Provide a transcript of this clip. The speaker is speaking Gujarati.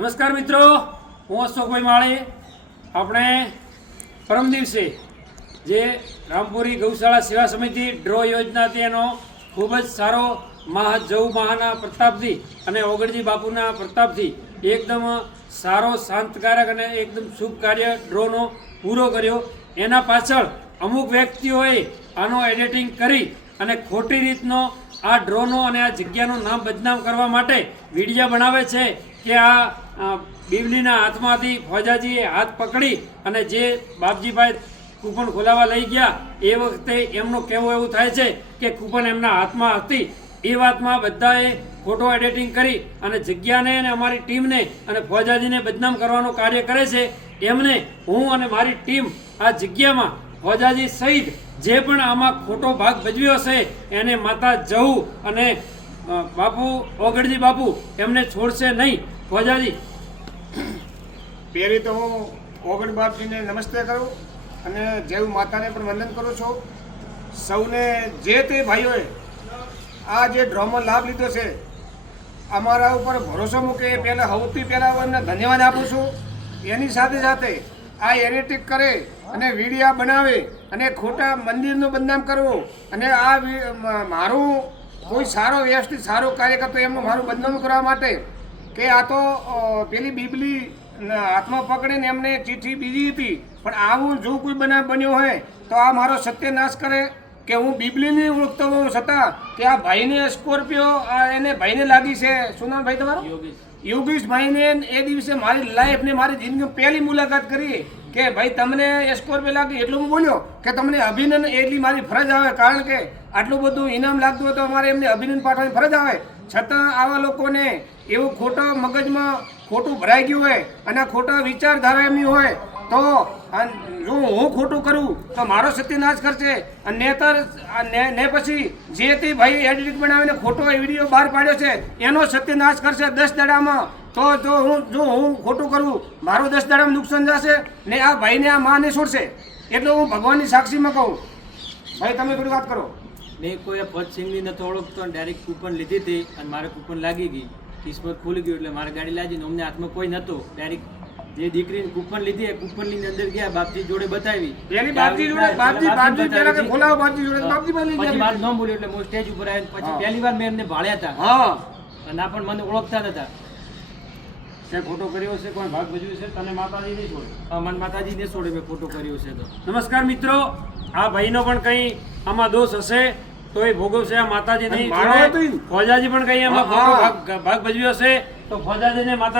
નમસ્કાર મિત્રો, હું અશોકભાઈ માળી આપણે પરમ દિવસે જે રામપુરી ગૌશાળા સેવા સમિતિ ડ્રો યોજના હતી, એનો ખૂબ જ સારો મહા, જવ મહાના પ્રતાપથી અને ઓગણજી બાપુના પ્રતાપથી એકદમ સારો, શાંતકારક અને એકદમ શુભ કાર્ય ડ્રોનો પૂરો કર્યો. એના પાછળ અમુક વ્યક્તિઓએ આનો એડિટિંગ કરી અને ખોટી રીતનો આ ડ્રોનો અને આ જગ્યાનું નામ બદનામ કરવા માટે વિડીયા બનાવે છે કે આ અ, બિબલીના હાથમાંથી ફોજાજીએ હાથ પકડી અને જે બાપજીભાઈ કૂપન ખોલાવા લઈ ગયા એ વખતે એમનું કહેવો એવું થાય છે કે કૂપન એમના હાથમાં હતી. એ વાતમાં બધાએ ફોટો એડિટિંગ કરી અને જગ્યાને અને અમારી ટીમને અને ફોજાજીને બદનામ કરવાનું કાર્ય કરે છે. એમને હું અને મારી ટીમ આ જગ્યામાં ફોજાજી સહિત જે પણ આમાં ખોટો ભાગ ભજવ્યો છે એને માતા જવું અને બાપુ ઓગળજી બાપુ એમને છોડશે નહીં. ફોજાજી પહેલી તો હું ઓગણ બાપજીને નમસ્તે કરું અને જૈવ માતાને પણ વંદન કરું છું. સૌને જે તે ભાઈઓએ આ જે ડ્રોમાં લાભ લીધો છે, અમારા ઉપર ભરોસો મૂકે એ પહેલાં સૌથી પહેલાં હું એમને ધન્યવાદ આપું છું. એની સાથે સાથે આ એડિટિક કરે અને વિડીયા બનાવે અને ખોટા મંદિરનું બદનામ કરવું અને આ મારું કોઈ સારો વ્યવસ્થિત સારો કાર્ય કરતો એમનું મારું બદનામ કરવા માટે કે આ તો પેલી બીબલી હાથમાં પકડીને એમને ચિઠ્ઠી બીજી હતી પણ આવું જો કોઈ બનાવ બન્યો હોય તો આ મારો સત્યનાશ કરે કે હું બીબલીને ઓળખતો હોઉં છતાં કે આ ભાઈને સ્કોર્પિયો એને ભાઈને લાગી છે. શું નામ ભાઈ તમારું? યોગેશભાઈને એ દિવસે મારી લાઈફને મારી જિંદગી પહેલી મુલાકાત કરી. કે ભાઈ તમને સ્કોર્પિયો લાગી એટલું હું બોલ્યો કે તમને અભિનંદન એટલી મારી ફરજ આવે, કારણ કે આટલું બધું ઇનામ લાગતું હોય તો અમારે એમને અભિનંદન પાઠવાની ફરજ આવે. છતાં આવા લોકોને એવું ખોટા મગજમાં ખોટું ભરાઈ ગયું હોય અને ખોટા વિચારધારા એમની હોય, તો જો હું ખોટું કરું, તો મારો સત્યનાશ કરશે. અને નેતર ને પછી જે તે ભાઈ એડિટ બનાવીને ખોટો વીડિયો બહાર પાડ્યો છે, એનો સત્યનાશ કરશે દસ દાડામાં. તો જો હું જો હું ખોટું કરું મારું દસ દાડામાં નુકસાન જશે ને આ ભાઈને આ માને છોડશે. એટલે હું ભગવાનની સાક્ષીમાં કહું. ભાઈ તમે થોડી વાત કરો. મેં કોઈ પદ સિંગની નથી ઓળખતો અને ડાયરેક્ટ કૂપન લીધી હતી અને મારે કૂપન લાગી ગઈ. કિસ્મત ખુલી ગયું એટલે મારે ગાડી લાગી અમને હાથમાં કોઈ નહોતો. ડાયરેક્ટ જે દીકરીને કૂપન લીધી એ કૂપનની અંદર ગયા બાપજી જોડે બતાવી. એની બાપજી જોડે બાપજી બાપજી પહેલા કે બોલાવો બાપજી જોડે બાપજી પાસે લઈ પછી ગયા મારું નામ બોલ્યું એટલે હું સ્ટેજ ઉપર આવ્યો પછી પહેલી વાર મેં એમને ભાળ્યા હતા. હા. અને આ પણ મને ઓળખતા નતા. તે ખોટો કર્યો છે કોઈ ભાગ ભજવ્યો છે તને માતાજી નહીં છોડે મન માતાજી ને છોડે મેં ખોટો કર્યો છે તો. નમસ્કાર મિત્રો આ ભાઈનો પણ કંઈ આમાં દોષ હશે તો એ ભોગવશે આ માતાજી નહીં છોડે. ફોજાજી પણ કંઈ આમાં ખોટો ભાગ ભજવ્યો છે તો ફોજાજીને માતા